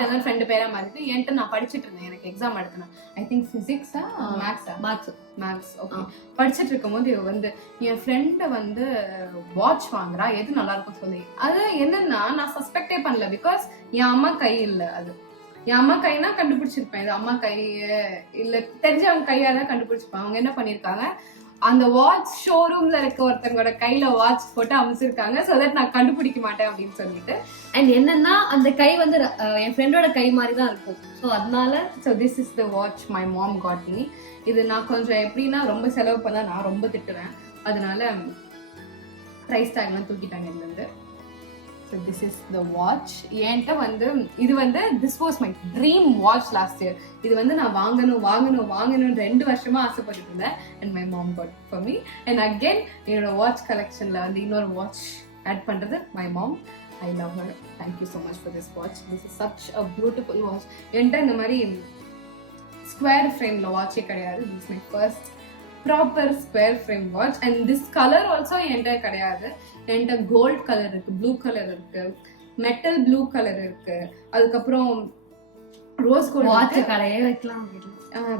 ஏதோ ஃப்ரெண்டு பேரா மாத்திட்டு என்கிட்ட நான் படிச்சுட்டு இருந்தேன். எனக்கு எக்ஸாம் எடுத்தேன். ஐ திங்க் பிசிக்ஸா மேக்ஸ். ஓகே, படிச்சுட்டு இருக்கும்போது இவ வந்து என் ஃப்ரெண்டை வந்து வாட்ச் வாங்குறா, எது நல்லா இருக்கும் சொல்லி. அது என்னன்னா நான் சஸ்பெக்டே பண்ணல. பிகாஸ் என் அம்மா கை இல்லை, அது என் அம்மா கைனா கண்டுபிடிச்சிருப்பேன். இது அம்மா கை இல்ல, தெரிஞ்சவங்க கையாதான் கண்டுபிடிச்சிருப்பேன். அவங்க என்ன பண்ணிருக்காங்க, அந்த வாட்ச் ஷோரூம்ல இருக்க ஒருத்தவங்களோட கையில வாட்ச் போட்டு அமைச்சிருக்காங்க. சோ தட் நான் கண்டுபிடிக்க மாட்டேன் அப்படின்னு சொல்லிட்டு. அண்ட் என்னன்னா அந்த கை வந்து என் ஃப்ரெண்டோட கை மாதிரி தான் இருக்கும். ஸோ ஸோ அதனால so this is the watch my mom got me. இது நான் கொஞ்சம் எப்படின்னா ரொம்ப செலவு பண்ண நான் ரொம்ப திட்டுவேன், அதனால ப்ரைஸ் டேக்லாம் தூக்கிட்டாங்க இதுலேருந்து. So this is the watch. என்கிட்ட வந்து இது வந்து this was my dream watch last year. இது வந்து நான் வாங்கணும்னு 2 வருஷமா ஆசைப்பட்டு இருந்தேன். And my mom got for me. And again என்னோட வாட்ச் கலெக்ஷன்ல வந்து இன்னொரு வாட்ச் ஆட் பண்றது my mom. I love her. Thank you so much for this watch. This is such a beautiful watch. என்கிட்ட இந்த மாதிரி ஸ்கொயர் ஃப்ரேம்ல வாட்சே கிடையாது. This is my first proper square frame watch. And this color also என்கிட்ட கிடையாது. என்கிட்ட கோல்ட் கலர் இருக்கு, ப்ளூ கலர் இருக்கு, மெட்டல் ப்ளூ கலர் இருக்கு, அதுக்கப்புறம் ரோஸ் கோல்ட் வாட்ச் கடையே வைக்கலாம்.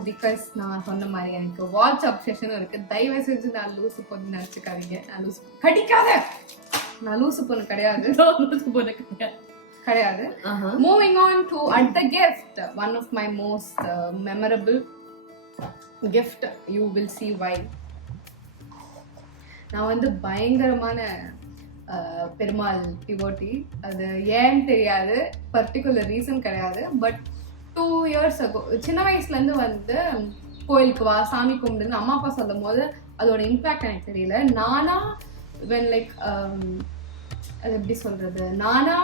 பிகாஸ் நான் சொன்ன மாதிரி எனக்கு வாட்ச் அப்சஷனும் இருக்கு. தயவு செஞ்சு நான் லூசு பொண்ணு நினைச்சுக்காதீங்க. நான் லூசு கடிக்காத, நான் லூசு பொண்ணு கிடையாது, கிடையாது. Moving on to the gift, one of my most memorable gift. You will see why. நான் வந்து பயங்கரமான பெருமாள் டிவோட்டி. அது ஏன்னு தெரியாது, பர்டிகுலர் ரீசன் கிடையாது. பட் 2 years ago சின்ன வயசுலேருந்து வந்து கோயிலுக்கு வா சாமி கும்பிடுன்னு அம்மா அப்பா சொல்லும் போது அதோட இம்பேக்ட் எனக்கு தெரியல. நானா when like அது எப்படி சொல்றது, நானா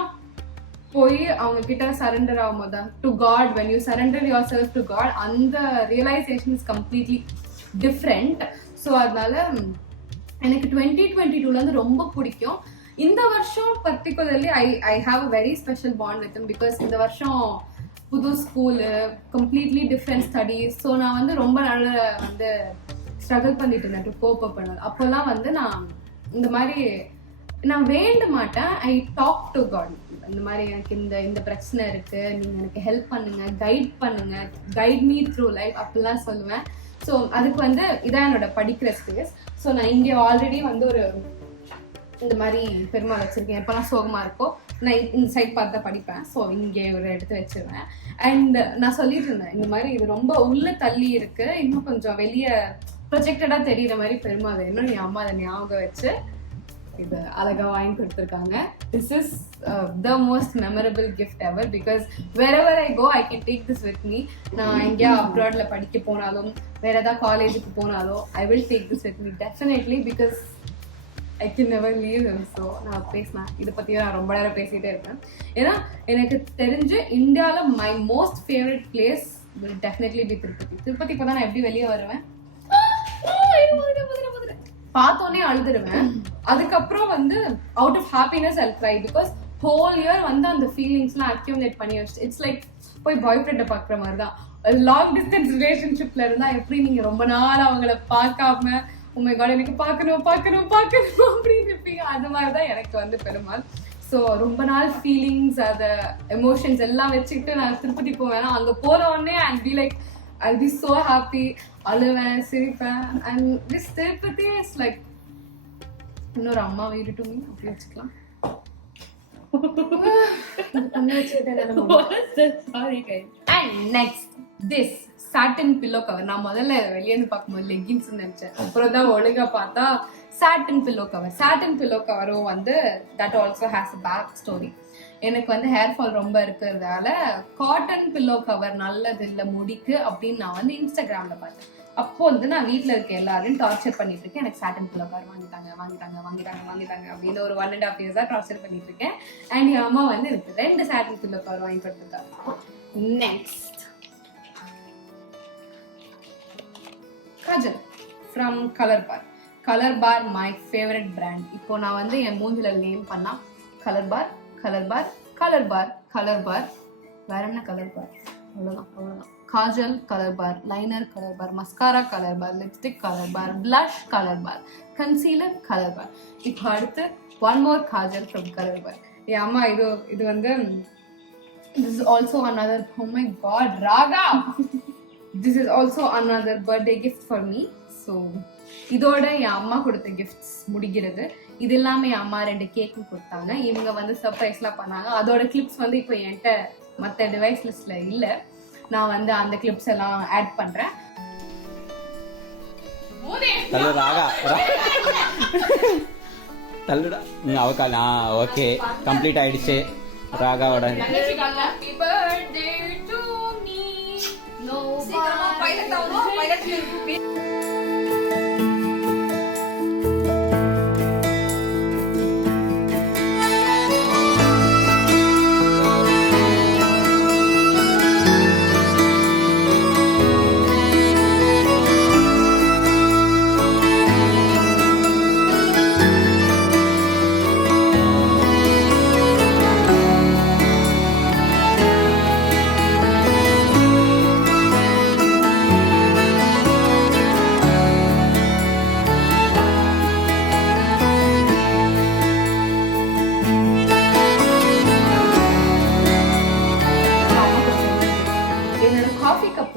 போய் அவங்க கிட்ட சரண்டர் ஆகும்போது தான் to God, when you surrender yourself to God, அந்த realisation is completely different. So அதனால எனக்கு 2022 ரொம்ப பிடிக்கும். இந்த வருஷம் particularly I have a very special bond with him. Because இந்த வருஷம் புது school, completely different studies. So நான் வந்து ரொம்ப நாள் வந்து ஸ்ட்ரகிள் பண்ணிட்டு இருந்தேன் டு கோப் அப் பண்ணது. அப்போல்லாம் வந்து நான் இந்த மாதிரி நான் வேண்ட மாட்டேன், ஐ டாக் டு காட். இந்த மாதிரி எனக்கு இந்த பிரச்சனை இருக்கு, நீங்க எனக்கு ஹெல்ப் பண்ணுங்க, கைட் மீ த்ரூ லைஃப் அப்படிலாம் சொல்லுவேன். ஸோ அதுக்கு வந்து இதான் என்னோட படிக்கிற ஸ்பேஸ். ஸோ நான் இங்கே ஆல்ரெடி வந்து ஒரு இந்த மாதிரி பெருமாள் வச்சிருக்கேன். எப்போலாம் சோகமாக இருக்கோ நான் இந்த சைட் பார்த்து தான் படிப்பேன். ஸோ இங்கே ஒரு எடுத்து வச்சிருவேன். அண்ட் நான் சொல்லிட்டு இருந்தேன் இந்த மாதிரி இது ரொம்ப உள்ள தள்ளி இருக்கு, இன்னும் கொஞ்சம் வெளியே ப்ரொஜெக்டடாக தெரியுற மாதிரி பெருமாள் வேணும். என் அம்மா அதை ஞாபகம் வச்சு இது அழகா வாங்கி கொடுத்துருக்காங்க. This is the most memorable gift ever. Because wherever I go I can take this with me. நான் எங்கேயா அப்ராட்ல படிக்க போனாலும் வேற ஏதாவது காலேஜுக்கு போனாலும் I will take this with me definitely because I can never leave him. So நான் பேசினேன் இதை பற்றியும் நான் ரொம்ப நேரம் பேசிகிட்டே இருப்பேன். ஏன்னா எனக்கு தெரிஞ்சு இந்தியாவில் my most favorite place will definitely be Tirupati. Tirupati இப்போ தான் நான் எப்படி வெளியே வருவேன், பார்த்தோன்னே அழுதுருவேன். அதுக்கப்புறம் வந்து out of happiness I try. Because whole year வந்து அந்த ஃபீலிங்ஸ்லாம் அக்யூமுலேட் பண்ணி வச்சு இட்ஸ் லைக் போய் பாய் ஃப்ரெண்டை பார்க்குற மாதிரி தான். லாங் டிஸ்டன்ஸ் ரிலேஷன்ஷிப்ல இருந்தா எப்படி நீங்க ரொம்ப நாள் அவங்கள பார்க்காம உண்மை காட் எனக்கு பார்க்கணும் அப்படின்னு இருப்பீங்க, அது மாதிரிதான் எனக்கு வந்து பெருமாள். ஸோ ரொம்ப நாள் ஃபீலிங்ஸ் அதை எமோஷன்ஸ் எல்லாம் வச்சுக்கிட்டு நான் திருப்பதி போவேன். அங்கே போன உடனே I'll be like I'll be so happy, அழுவேன், சிரிப்பேன். And this Tirupati is like இன்னொரு அம்மா வீடு டு மீ, அப்படி வச்சுக்கலாம். And next this satin pillow cover. நான் முதல்ல வெளியே இருந்து பார்க்கும்போது லெகின்ஸ் நினைச்சேன், அப்புறம் தான் ஒழுங்கா பார்த்தா satin pillow cover. satin pillow cover வந்து that also has a back story. எனக்கு வந்து ஹேர் ஃபால் ரொம்ப இருக்கிறதால காட்டன் பில்லோ கவர் நல்லது இல்லை முடிக்கு அப்படின்னு நான் வந்து இன்ஸ்டாகிராம்ல பார்த்தேன். அப்போ வந்து நான் வீட்டில் இருக்க எல்லாரையும் டார்ச்சர் பண்ணிட்டு இருக்கேன். எனக்கு சாட்டன் பில்லோ கவர் வாங்கிட்டாங்க அப்படின்னு ஒரு 1.5 years டார்ச்சர் பண்ணிட்டு இருக்கேன். அண்ட் என் அம்மா வந்து எனக்கு 2 சாட்டன் பில்லோ கவர் வாங்கி கொடுத்துருக்காங்க. Next kajal from Colorbar my favourite brand. இப்போ நான் வந்து என் மூஞ்சில நேம் பண்ணா கலர் பார் வேற என்ன கலர் பார், அவ்வளோதான். Kajal Colorbar, liner Colorbar, mascara Colorbar, lipstick Colorbar, blush Colorbar, concealer Colorbar. இப்போ அடுத்து one more kajal from Colorbar. என் அம்மா இது வந்து this is also another, oh my god Raga, this is also another birthday gift for me. So இதோட என் அம்மா கொடுத்த கிஃப்ட்ஸ் முடிகிறது. இது இல்லாம என் அம்மா 2 கேக்கும் கொடுத்தாங்க. இவங்க வந்து சர்ப்ரைஸ்லாம் பண்ணாங்க. அதோட கிளிப்ஸ் வந்து இப்போ என்கிட்ட மற்ற டிவைஸ் லிஸ்ட்ல இல்ல. நான் வந்து அந்த கிளிப்ஸ் எல்லாம் ஆட் பண்றேன். தள்ளுடா நீ அவகாலா. ஓகே கம்ப்ளீட் ஆயிடுச்சு ராகாவோட. Happy birthday to me. சீக்கிரமா பைலட் ஆகணும். பைலட்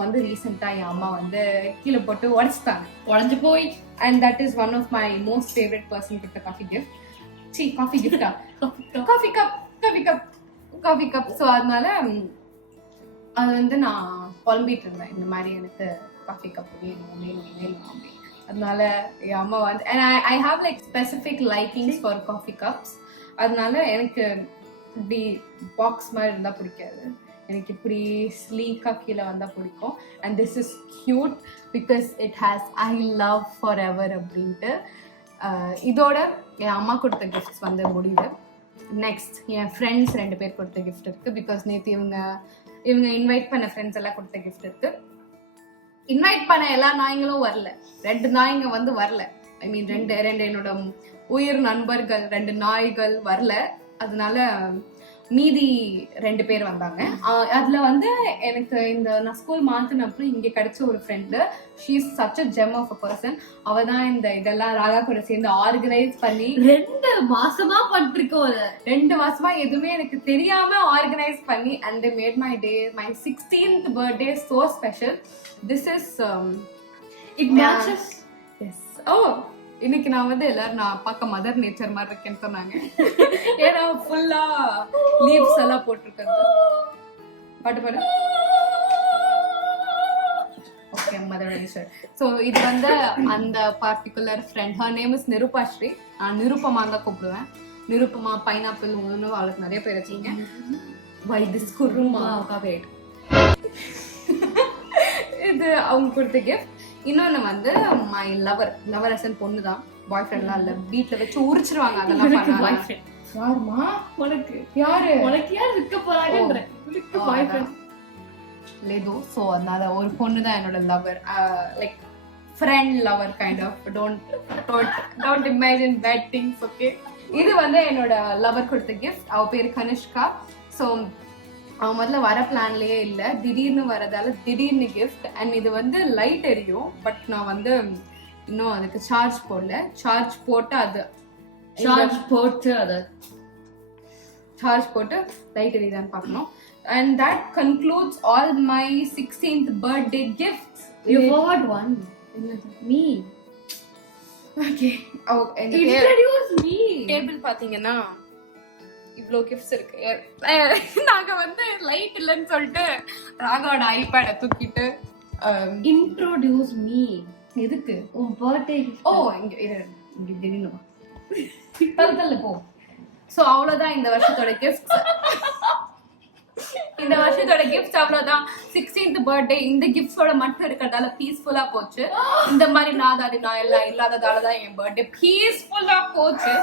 வந்து ரீசெண்டா என் அம்மா வந்து கீழே போட்டு உடைச்சிட்டாங்க. உடஞ்சு போய் and that is one of my most favorite person with the coffee gift. Coffee gift. Coffee cup. So அதனால அது வந்து நான் புலம்பிட்டு இருந்தேன், இந்த மாதிரி எனக்கு காஃபி கப் வேணும் அப்படின்னு. அதனால என் அம்மா வந்து and I have like specific likings for coffee cups. அதனால எனக்கு இப்படி பாக்ஸ் மாதிரி இருந்தா பிடிக்காது, எனக்கு இப்படி ஸ்லீக்கா கீழே வந்தா பிடிக்கும். And this is cute because it has I love for ever அப்படின்ட்டு. இதோட என் அம்மா கொடுத்த கிஃப்ட்ஸ் வந்து முடியுது. நெக்ஸ்ட் என் ஃப்ரெண்ட்ஸ் 2 பேர் கொடுத்த கிஃப்ட் இருக்கு. பிகாஸ் நேற்று இவங்க இன்வைட் பண்ண ஃப்ரெண்ட்ஸ் எல்லாம் கொடுத்த கிஃப்ட் இருக்கு. இன்வைட் பண்ண எல்லா நாய்ங்களும் வரல, 2 நாய்ங்க வந்து வரல. ஐ மீன் ரெண்டு என்னோட உயிர் நண்பர்கள் 2 நாய்கள் வரல. அதனால மீதி 2 பேர் வந்தாங்க. அதுல வந்து எனக்கு நான் ஸ்கூல் மாத்தின அப்புறம் இங்க கிடைச்ச ஒரு friend, she is such a gem of a person. அவ தான் இதெல்லாம் ராகா கூட சேர்ந்து ஆர்கனைஸ் பண்ணி 2 மாசமா பண்ணிருக்கோம். 2 மாசமா எதுவுமே எனக்கு தெரியாம ஆர்கனைஸ் பண்ணி and they made my day, my 16th birthday so special. This is it matches. Yes. Oh, இன்னைக்கு நான் வந்து எல்லாரும் நான் பார்க்க மதர் நேச்சர் மாதிரி இருக்கேன்னு சொன்னாங்க. ஏன்னா ஃபுல்லா லீவ்ஸ் எல்லாம் போட்டிருக்கிறது. பாட்டு ஓகே, மதர் நேச்சர். ஸோ இது வந்து அந்த particular friend, her name is Nirupashree. நான் நிருப்பமா தான் கூப்பிடுவேன். நிருப்பமா, பைனாப்பிள், அவளுக்கு நிறைய பேர் வச்சிங்க. வை திஸ் குருமா காவேட். இது அவங்க கொடுத்த கிஃப்ட். இன்னொன்னு வந்து மை லவர் அசன் பொண்ணு தான், பாய் ஃப்ரெண்ட்லாம் இல்ல. வீட்டுல வச்சு உரிச்சிருவாங்க அதெல்லாம் பண்ணாங்க. யாருமா உனக்கு? யாரு இருக்க போறாங்கன்ற பாய் ஃப்ரெண்ட் லேதோ. ஸோ அதனால ஒரு பொண்ணு தான் என்னோட lover, like friend lover kind of. Don't imagine bad things. Okay, இது வந்து என்னோட லவர் கொடுத்த கிஃப்ட். அவ பேர் கனிஷ்கா. ஸோ அவன் முதல்ல வர பிளான்லயே இல்லை, திடீர்னு வரதால திடீர்னு கிஃப்ட். அண்ட் இது வந்து லைட் எரியும், பட் நான் வந்து இன்னும் அதுக்கு சார்ஜ் போடல. சார்ஜ் போட்டு லைட் எரியுதான்னு பார்க்கணும். And that concludes all my 16th birthday gifts. You forgot one. Me. Okay. Introduce me. Table பாத்தீங்கன்னா இவ்ளோ கிஃப்ட்ஸ் இருக்கு. நாங்க வந்து லைட் இல்லைன்னு சொல்லிட்டு ராகாவோட ஐபேட தூக்கிட்டு introduce me. எதுக்கு? உன் பர்த்டே. ஓ, இங்க திடீர்னு தள்ளு போ. சோ அவ்வளவுதான் இந்த வருஷத்தோட கிஃப்ட்ஸ். இந்த வருஷத்தோட கிஃப்ட்ஸ் அவ்வளவுதான். 16th birthday இந்த கிஃப்ட்ஸோட மட்டும் இருக்கிறதால பீஸ்ஃபுல்லா போச்சு. இந்த மாதிரி நான் எல்லாம் இல்லாததாலதான் என் பர்த்டே பீஸ்ஃபுல்லா போச்சு.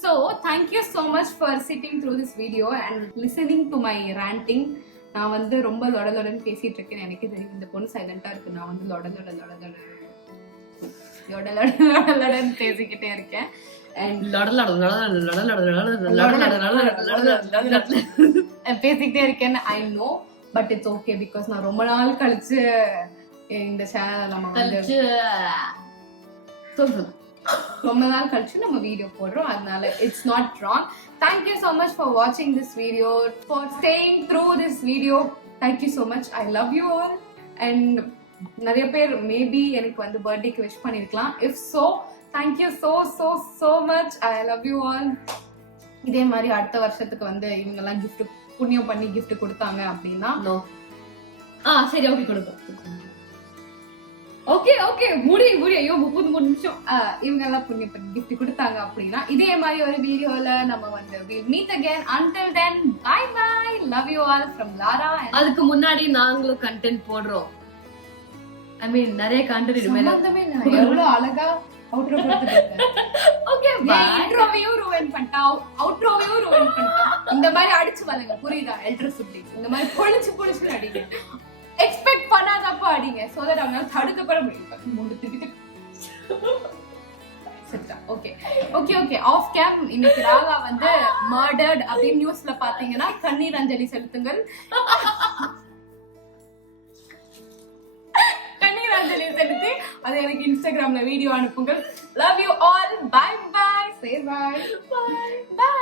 So thank you so much for sitting through this video and listening to my ranting. நான் வந்து ரொம்ப லொடலொடன்னு பேசிட்டு இருக்கேன், எனக்கு தெரியும். இந்த பொண்ணு சைலண்டா இருக்கு, நான் வந்து லொடலொடன்னு பேசிக்கிட்டே இருக்கேன். பேசிக்கிட்டே இருக்கேன்னு I know, but it's okay because நான் ரொம்ப நாள் கழிச்சு இந்த சேனல் நம்ம வந்து ரொம்ப நாள் கழிச்சு நம்ம வீடியோ போடுறோம். அதனால it's not wrong. Thank you so much for watching this video, for staying through this video. Thank you so much. I love you all. And நிறைய பேர் மேபி எனக்கு வந்து பர்த்டேக்கு விஷ் பண்ணிருக்கலாம். If so, thank you so much. I love you all. இதே மாதிரி அடுத்த வருஷத்துக்கு வந்து இவங்க எல்லாம் gift புண்ணியம் பண்ணி gift கொடுத்தாங்க அப்படின்னா சரி, ஓகே கொடுப்போம். ஓகே முடி ஐயோ 33 நிமிஷம். இவங்க எல்லாம் புண்ணியம் பண்ணி gift கொடுத்தாங்க அப்படின்னா இதே மாதிரி ஒரு வீடியோல நம்ம வந்து we'll meet again. Until then, bye. Love you all from Lara. அதுக்கு முன்னாடி நாங்களும் கண்டென்ட் போடுறோம். ஐ மீன் நிறைய கண்டென்ட் மேல சம்பந்தமே இல்ல எவ்வளவு அழகா அவுட்ரோ கொடுத்துட்டேன் ஓகே இன்ட்ரோவையும் ருவைன் பண்ணிட்டா அவுட்ரோவையும் ருவைன் பண்ணிட்டா இந்த மாதிரி அடிச்சு வளங்க புரியுதா எல்டர் சிப்ளிங்ஸ் இந்த மாதிரி பொழிச்சு அடிங்க எக்ஸ்பெக்ட் பண்ணாதப்ப அடிங்க சோ தட் அவங்களால தடுக்க கூட முடியும் மூணு திட்டு okay okay okay off game இன்னைக்கு ராகா வந்து மர்டர்ட் அப்படின்னு நியூஸ்ல பாத்தீங்கன்னா கண்ணீர் அஞ்சலி செலுத்துங்கள் கண்ணீர் அஞ்சலி செலுத்தி அது எனக்கு இன்ஸ்டாகிராம்ல வீடியோ அனுப்புங்கள் love you all bye bye say bye by